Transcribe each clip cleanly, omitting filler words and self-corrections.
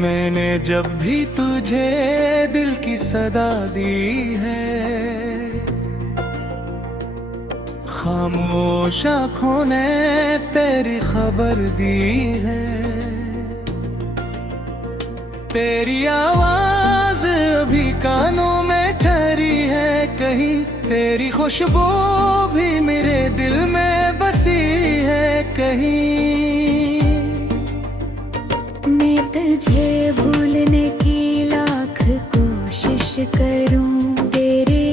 मैंने जब भी तुझे दिल की सदा दी है, खामोश आँखों ने तेरी खबर दी है। तेरी आवाज अभी कानों में ठहरी है कहीं, तेरी खुशबू भी मेरे दिल में बसी है कहीं। मैं तुझे भूलने की लाख कोशिश करूं, तेरी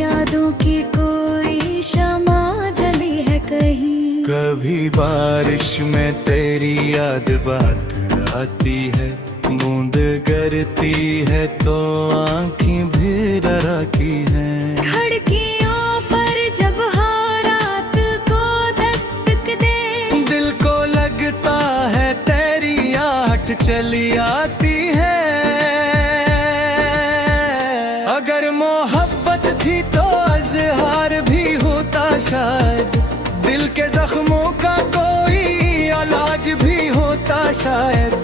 यादों की कोई शमा जली है कहीं। कभी बारिश में तेरी याद बात आती है, बूंद गिरती है तो आँखें भी डराती हैं। खिड़कियों पर जब हाँ रात को दस्तक दे, दिल को लगता है तेरी आहट चली आती है। अगर मोहब्बत थी तो इज़हार भी होता शायद, दिल के जख्मों का कोई इलाज भी होता शायद।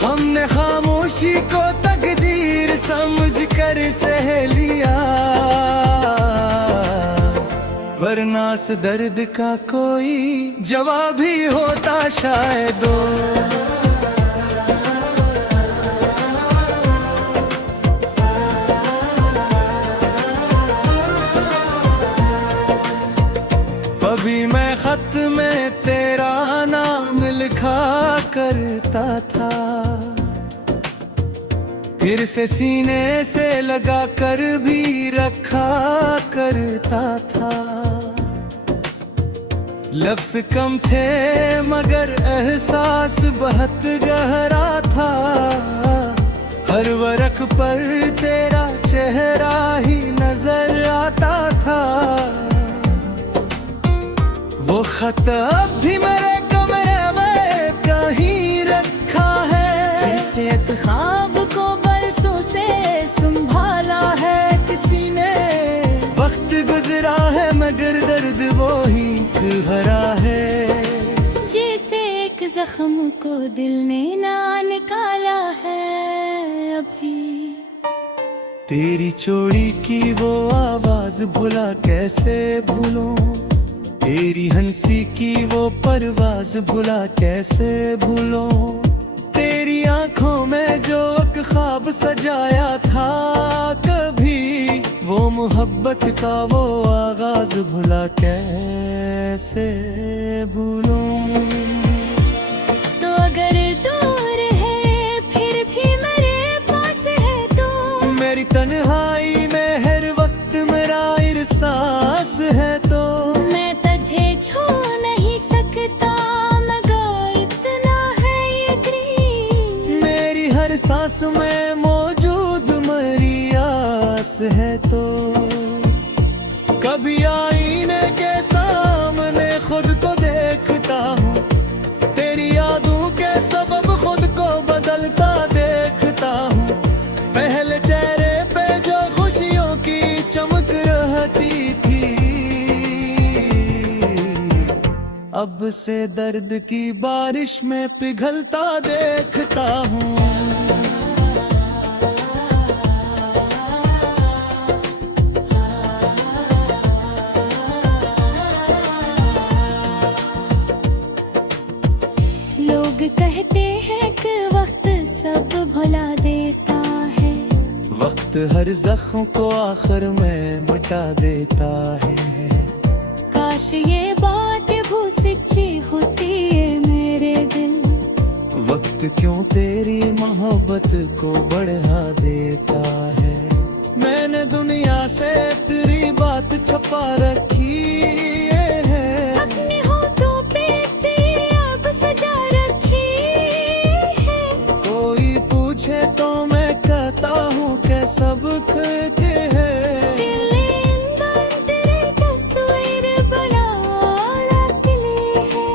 हमने खामोशी को तकदीर समझकर सह लिया, वरना इस दर्द का कोई जवाब ही होता शायद। कभी मैं खत में तेरा नाम लिखा करता था, फिर से सीने से लगा कर भी रखा करता था। लफ्ज कम थे मगर एहसास बहुत गहरा था, हर वर्क पर तेरा चेहरा ही नजर आता था। वो खत अब भी मेरे कमरे में कहीं रखा है, जैसे ख्वाब को बरसों से संभाला है किसी ने। वक्त गुजरा है मगर दर्द वो ही भरा है, जैसे एक जख्म को दिल ने ना निकाला है अभी। तेरी चोरी की वो आवाज भुला कैसे भूलूं, तेरी हंसी की वो परवाज भुला कैसे भूलूं। तेरी आंखों में जो एक ख्वाब सजाया था कभी, वो मोहब्बत का वो आगाज भुला कैसे भूलूं। तो अगर दूर है फिर भी मेरे पास है तो, मेरी तन्हाई में हर वक्त मेरा एहसास है तो। मैं तुझे छू नहीं सकता मगर इतना है यकीन, मेरी हर सांस में मौजूद मेरी आस है तो। कभी आईने के सामने खुद को देखता हूँ, तेरी यादों के सबब खुद को बदलता देखता हूँ। पहले चेहरे पे जो खुशियों की चमक रहती थी, अब से दर्द की बारिश में पिघलता देखता हूँ। लोग कहते हैं कि वक्त सब भुला देता है, वक्त हर जख्म को आखिर में मिटा देता है। काश ये बात भू सच्ची होती है मेरे दिल, वक्त क्यों तेरी मोहब्बत को बढ़ा देता है। मैंने दुनिया से तेरी बात छुपा रखी है, अपने होठों पे तेरी आग सजा रखी है। कोई पूछे तो मैं कहता हूँ कि सब कहते हैं। दिल ने अंदर तेरी तस्वीर बना रखी है,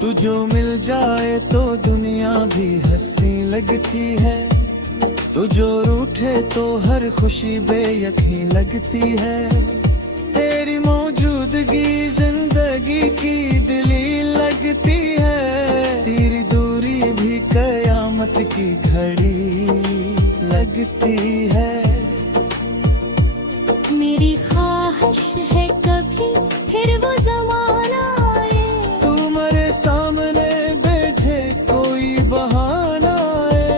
तुझे मिल जाए तो दुनिया भी हंसी लगती है। तू जो रूठे तो हर खुशी बेयकी लगती है। तेरी मौजूदगी जिंदगी की दलील लगती है। तेरी दूरी भी कयामत की घड़ी लगती है। मेरी ख्वाहिश है कभी फिर वो जमाना आए, तू मेरे सामने बैठे कोई बहाना आए।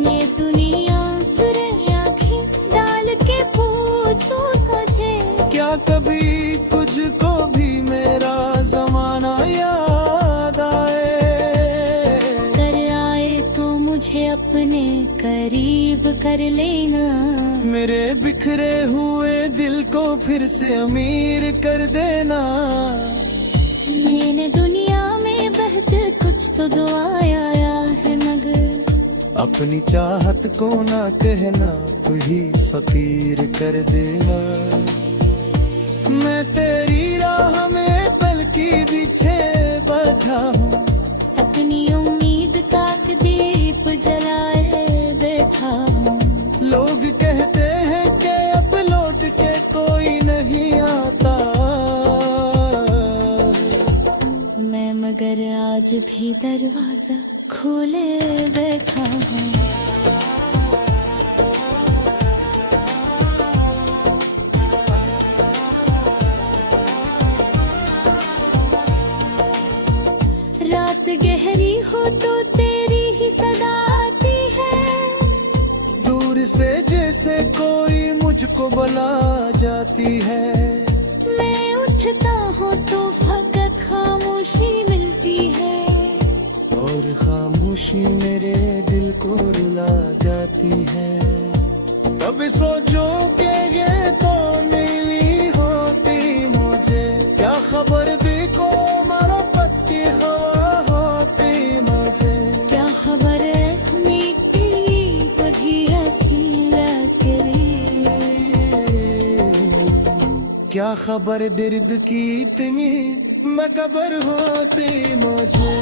ये दुनिया तुरे आँखें डाल के पूछो तुझे, क्या कभी तुझको भी मेरा जमाना याद आए। कर आए तो मुझे अपने करीब कर लेना, मेरे बिखरे हुए दिल को फिर से अमीर कर देना। मैंने दुनिया में बेहतर कुछ तो दुआया है, मगर अपनी चाहत को ना कहना, तू ही फकीर कर देना। मैं तेरी राह में पलकी बिछे बैठा हूँ, अपनी उम्मीद ताक दीप जलाए बैठा हूँ। लोग कहते हैं कि अब लौट के कोई नहीं आता, मैं मगर आज भी दरवाजा खोले बैठा हूँ। रात गहरी हो तो तेरी ही सदा आती है, दूर से जैसे कोई मुझको बुला जाती है। मैं उठता हूँ तो फकत खामोशी मिलती है, और खामोशी मेरे दिल को रुला जाती है। कभी सोचो कि ये तो मिली होती मुझे, क्या खबर भी को मारो पत्ती हवा होती मुझे। क्या खबर है मिट्टी कभी हंसी लगी, क्या खबर दर्द की इतनी मैं कबर होती मुझे।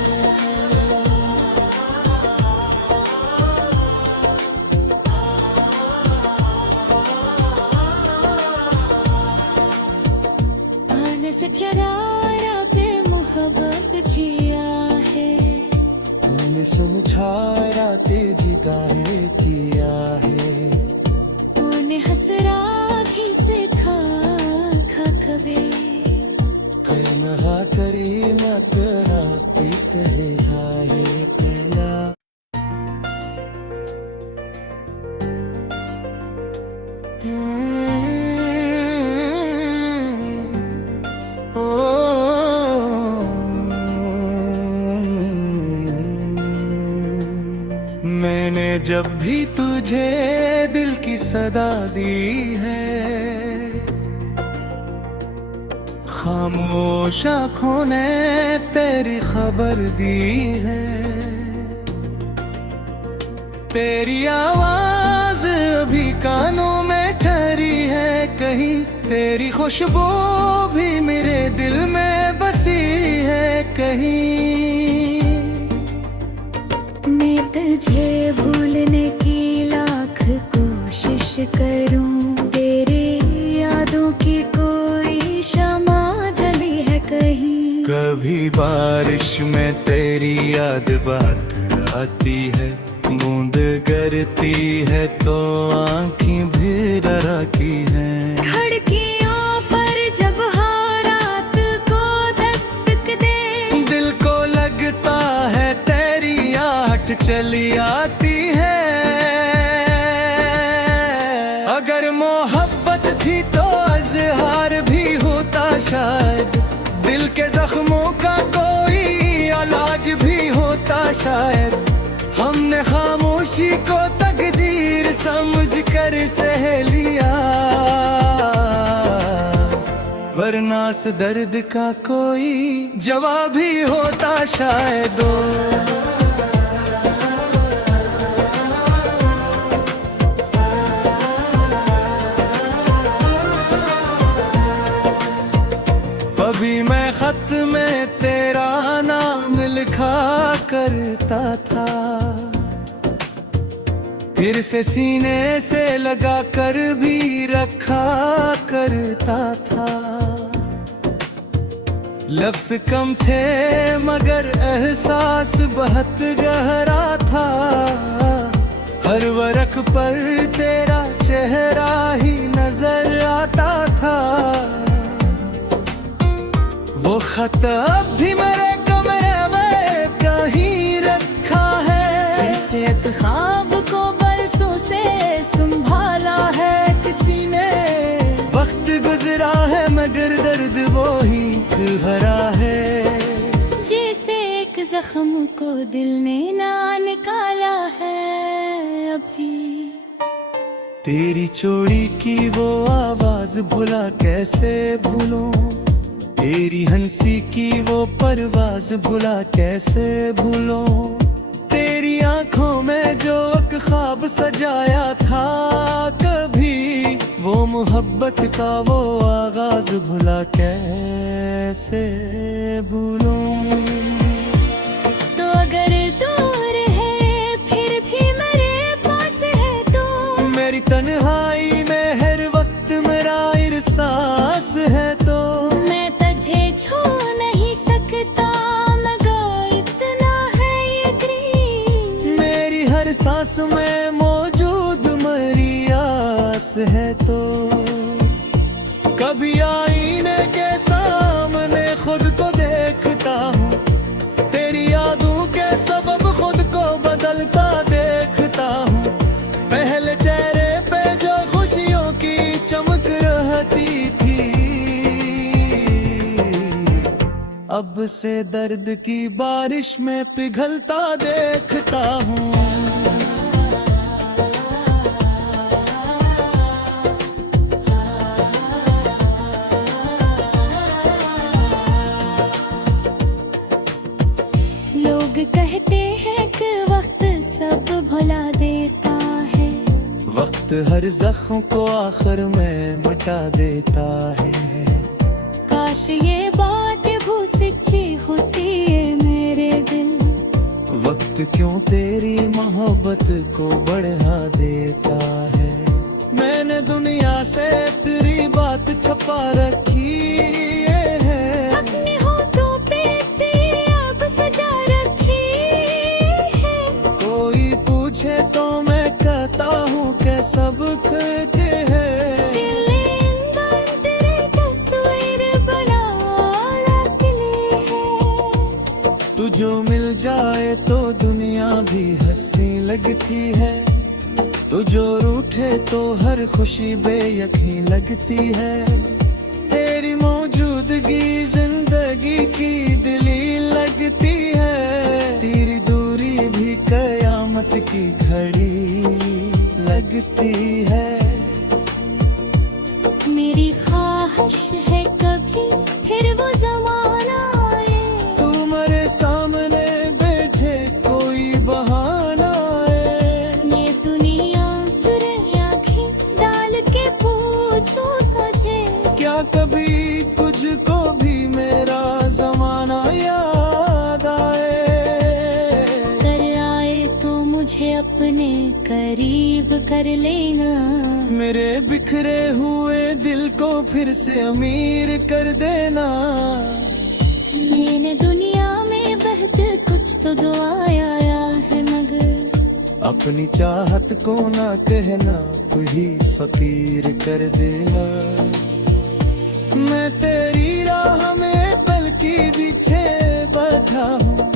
आने से किनारा पे मोहब्बत किया है, तूने समझाया तेजी गाहे किया है। तूने हसरा भी से था कभी, कहा करी न करा पी कहे हाय पहला। मैंने जब भी तुझे दिल की सदा दी है, खामोश आँखों ने तेरी खबर दी है। तेरी आवाज अभी कानों में ठहरी है कहीं, तेरी खुशबू भी मेरे दिल में बसी है कहीं। मैं तुझे भूलने की लाख कोशिश करूं, तेरी यादों की कोई शमा जली है कहीं। कभी बारिश में तेरी याद बात आती है, बूंद गिरती है तो आँखें भी डराती हैं। खिड़कियों पर जब हाँ रात को दस्तक दे, दिल को लगता है तेरी आहट चली आती है। अगर मोहब्बत थी तो इज़हार भी होता शायद, दिल के जख्मों का कोई इलाज भी होता शायद। हमने खामोशी को तकदीर समझ कर सह लिया, वरना इस दर्द का कोई जवाब ही होता शायद। कभी मैं खत में तेरा नाम लिखा करता था, फिर से सीने से लगा कर भी रखा करता था। लफ्ज कम थे मगर एहसास बहुत गहरा था। हर वर्क पर तेरा चेहरा ही नजर आता था। वो खत अब भी मेरे कमरे में कहीं रखा है, जैसे एक ख्वाब को बरसों से संभाला है किसी ने। वक्त गुजरा है मगर दर्द वो ही भरा है, जैसे एक जख्म को दिल ने ना निकाला है अभी। तेरी चोरी की वो आवाज भुला कैसे भूलूं, तेरी हंसी की वो परवाज भुला कैसे भूलूं। तेरी आंखों में जो एक ख्वाब सजाया था कभी, वो मोहब्बत का वो आगाज भुला कैसे भूलूं। तो अगर दूर है फिर भी मेरे पास है तो, मेरी तन्हाई में हर वक्त मेरा एहसास है तो। मैं तुझे छू नहीं सकता मगर इतना है यकीन, मेरी हर सांस में मौजूद मेरी आस है तो। कभी आईने के सामने खुद को देखता हूँ, तेरी यादों के सबब खुद को बदलता देखता हूँ। पहले चेहरे पे जो खुशियों की चमक रहती थी, अब से दर्द की बारिश में पिघलता देखता हूँ। लोग कहते हैं कि वक्त सब भुला देता है, वक्त हर जख्म को आखिर में मिटा देता है। काश ये बात भी सच्ची होती है मेरे दिल। वक्त क्यों तेरी मोहब्बत को बढ़ा देता है। मैंने दुनिया से तेरी बात छुपा रखी है, अपने होठों पे तेरी आग सजा रखी है। कोई पूछे तो मैं कहता हूँ कि सब कहते हैं। दिल ने अंदर तेरी तस्वीर बना रखी है। तुझो मिल जाए तो दुनिया भी हंसी लगती है, तुझो रूठे तो हर खुशी बेयकीन लगती है। तेरी मौजूदगी जिंदगी की दलील लगती है, तेरी दूरी भी कयामत की घड़ी लगती है। मेरी ख्वाहिश है कभी फिर वो जमाना आए, तू मेरे सामने बैठे कोई बहाना है। ये दुनिया तुरे आँखें डाल के पूछो तुझे, क्या कभी तुझको भी मेरा जमाना याद आए। कर आए तो मुझे अपने करीब कर लेना, मेरे बिखरे हुए दिल को फिर से अमीर कर देना। मैंने दुनिया में बेहतर कुछ तो दुआया है मगर अपनी चाहत को ना कहना, वही फकीर कर देना। मैं तेरी राह में पल की पीछे बैठा हूँ,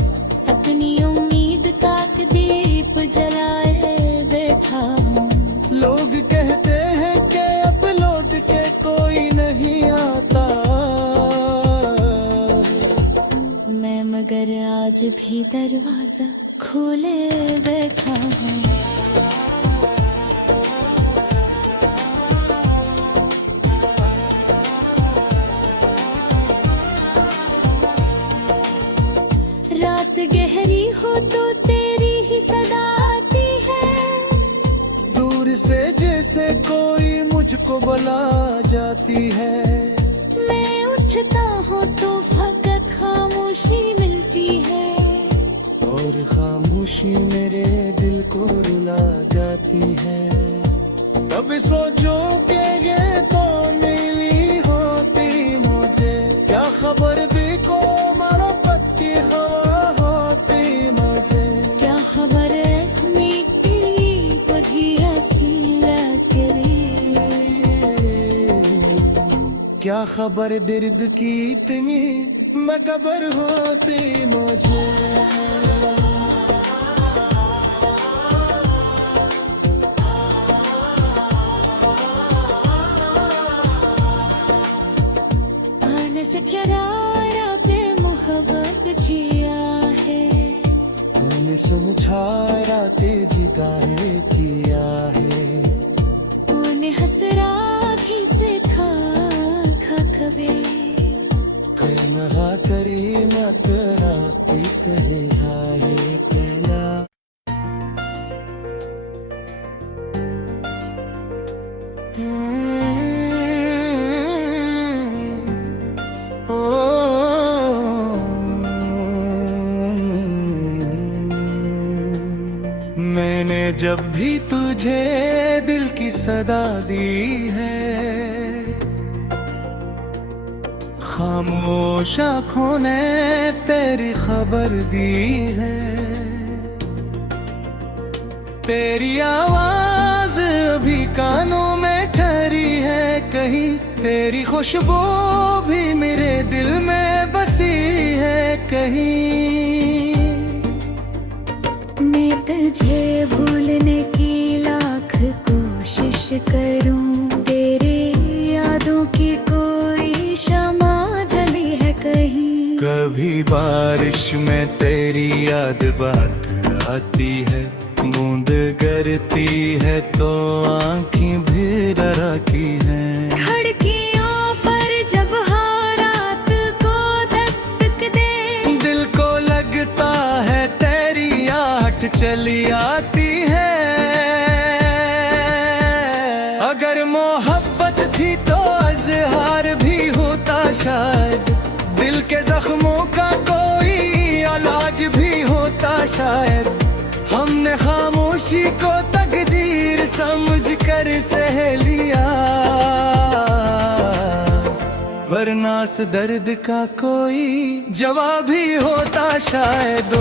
अपनी उम्मीद का दीप जलाए बैठा हूँ। लोग कहते हैं कि अब लौट के कोई नहीं आता, मैं मगर आज भी दरवाजा खोले बैठा हूँ। रात गहरी हो तो तेरी ही सदा आती है, दूर से जैसे कोई मुझको बुला जाती है। मैं उठता हूँ तो फकत खामोशी मिलती है, और खामोशी मेरे दिल को रुला जाती खबर दर्द की इतनी, मैं कबर होती मुझे। आने से किनारा पे मोहब्बत किया है, तूने समझाया तेज गाहे किया है। उन्हें हसरा भी से था कभी। कई महा करी मत राती कहे हाय कहना। मैंने जब भी तुझे दिल की सदा दी है, खामोश आँखों ने तेरी खबर दी है। तेरी आवाज अभी कानों में ठहरी है कहीं, तेरी खुशबू भी मेरे दिल में बसी है कहीं। मैं तुझे भूलने की लाख कोशिश करूं, तेरी यादों की कोई शमा जली है कहीं। कभी बारिश में तेरी याद बात आती है, बूंद गिरती है तो आँखें भी डराती हैं। खिड़कियों पर जब हाँ रात को दस्तक दे, दिल को लगता है तेरी आहट चली आती है। अगर मोहब्बत थी तो इज़हार भी होता शायद, दिल के जख्मों का कोई इलाज भी होता शायद। हमने खामोशी को तकदीर समझ कर सह लिया, वरना इस दर्द का कोई जवाब ही होता शायद।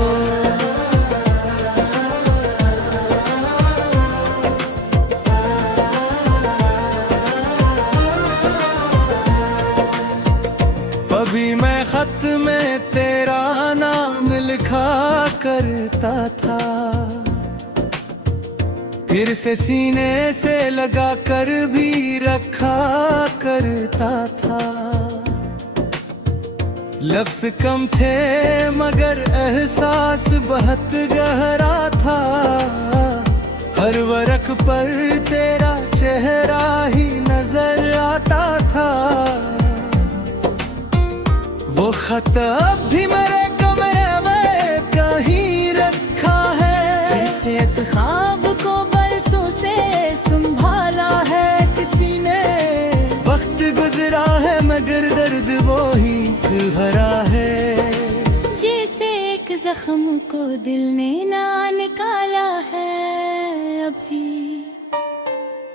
अभी मैं खत में तेरा नाम लिखा करता था, फिर से सीने से लगा कर भी रखा करता था। लफ्ज कम थे मगर एहसास बहुत गहरा था, हर वर्क पर तेरा चेहरा ही नजर आता था। वो खत अब भी मेरे कमरे में कहीं रखा है, जैसे एक ख्वाब को बरसों से संभाला है किसी ने। वक्त गुजरा है मगर दर्द वो ही भरा है, जैसे एक जख्म को दिल ने ना निकाला है अभी।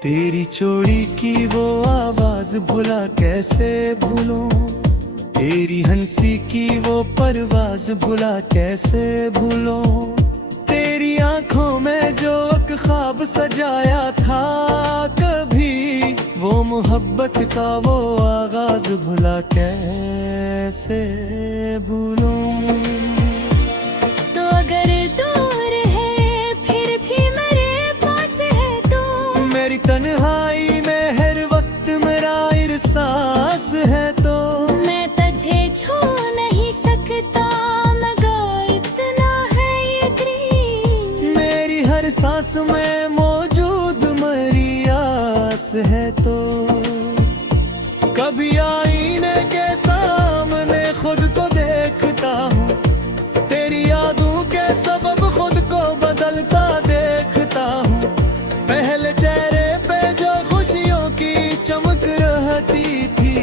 तेरी चोरी की वो आवाज भुला कैसे भूलूं, तेरी हंसी की वो परवाज भुला कैसे भूलूं। तेरी आंखों में जो एक ख्वाब सजाया था कभी, वो मोहब्बत का वो आगाज भुला कैसे भूलूं। तो अगर दूर है फिर भी मेरे पास है तो, मेरी तन्हाई में हर वक्त मेरा एहसास है तो। मैं तुझे छू नहीं सकता मगर इतना है यकीन, मेरी हर सांस में मौजूद मेरी आस है तो। कभी आईने के सामने खुद को देखता हूँ, तेरी यादों के सबब खुद को बदलता देखता हूँ। पहले चेहरे पे जो खुशियों की चमक रहती थी,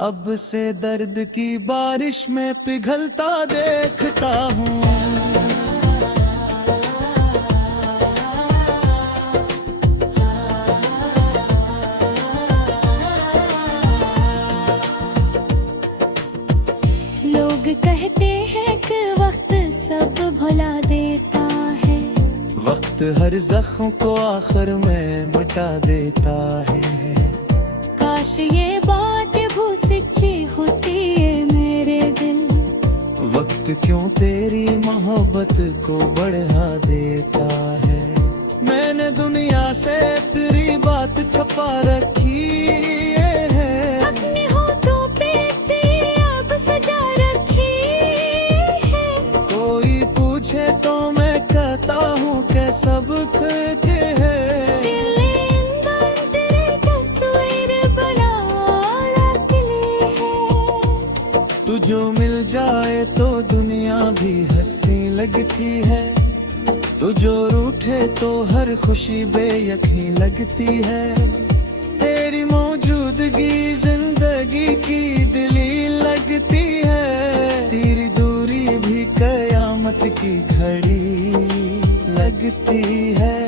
अब से दर्द की बारिश में पिघलता देखता हूँ। लोग कहते हैं कि वक्त सब भुला देता है, वक्त हर जख्म को आखिर में मिटा देता है। काश ये बात वो सच्ची होती है मेरे दिल। वक्त क्यों तेरी मोहब्बत को बढ़ा देता है। मैंने दुनिया से तेरी बात छुपा रखी है। अपने होठों पे तेरी अब सजा रखी है। कोई पूछे तो मैं कहता हूँ कि सब खुद है। दिल ने अंदर तेरी तस्वीर बना रखी है। तू जो मिल जाए तो दुनिया भी हंसी लगती है। तू जो रूठे तो हर खुशी बेयकीन लगती है। तेरी मौजूदगी जिंदगी की दलील लगती है। तेरी दूरी भी कयामत की घड़ी लगती है।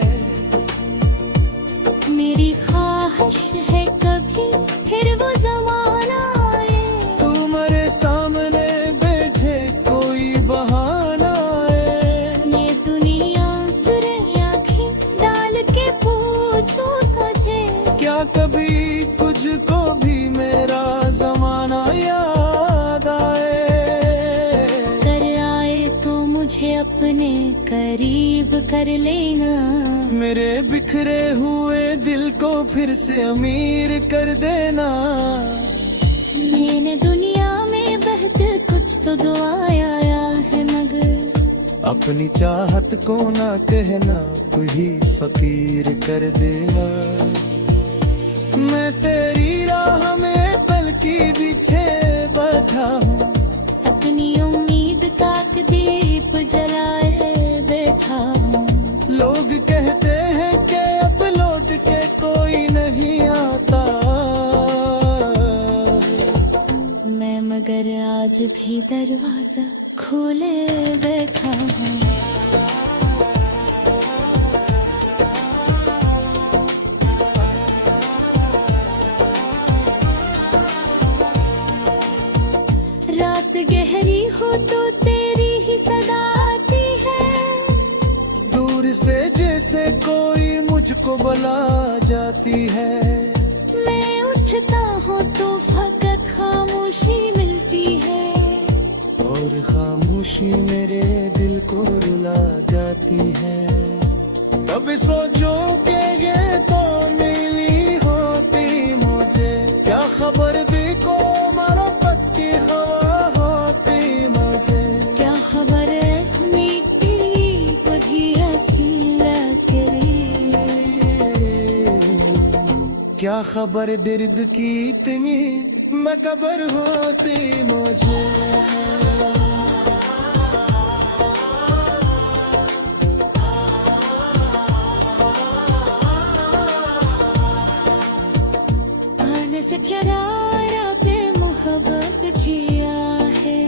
मेरी ख्वाहिश है कभी फिर वो जमाना आए। तू मेरे सामने बैठे कोई बहाना आए। ये दुनिया तुरे आँखें डाल के पूछो तुझे। क्या कभी तुझको भी मेरा जमाना याद आए। कर आए तो मुझे अपने करीब कर लेना। मेरे बिखरे हुए दिल को फिर से अमीर कर देना। मैंने दुनिया में बेहतर कुछ तो दुआया है मगर अपनी चाहत को ना कहना कोई फकीर कर देना। मैं तेरी राह में पल की पीछे बैठा हूँ। अपनी उम्मीद ताक दीप जलाए बैठा हूँ। लोग कहते हैं कि अब लौट के कोई नहीं आता। मैं मगर आज भी दरवाजा खोले बैठा हूँ। रात गहरी हो तो तेरी ही सदा आती है। दूर से जैसे कोई मुझको बुला जाती है। मैं उठता हूँ तो फकत खामोशी मिलती है। और खामोशी मेरे दिल को रुला जाती है। कभी सोचो के ये तो मिली होती मुझे। क्या खबर दी को मारो पत्ती हवा होती मुझे। क्या खबर है खुनी तेरी कभी हंसी लगी। क्या खबर दर्द की इतनी मैं कबर होती मुझे। आने से क्या रारा पे मोहब्बत किया है।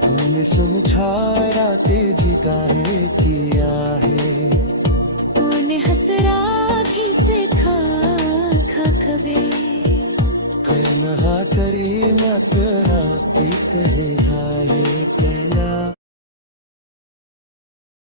तूने समझाया तेजी गाहे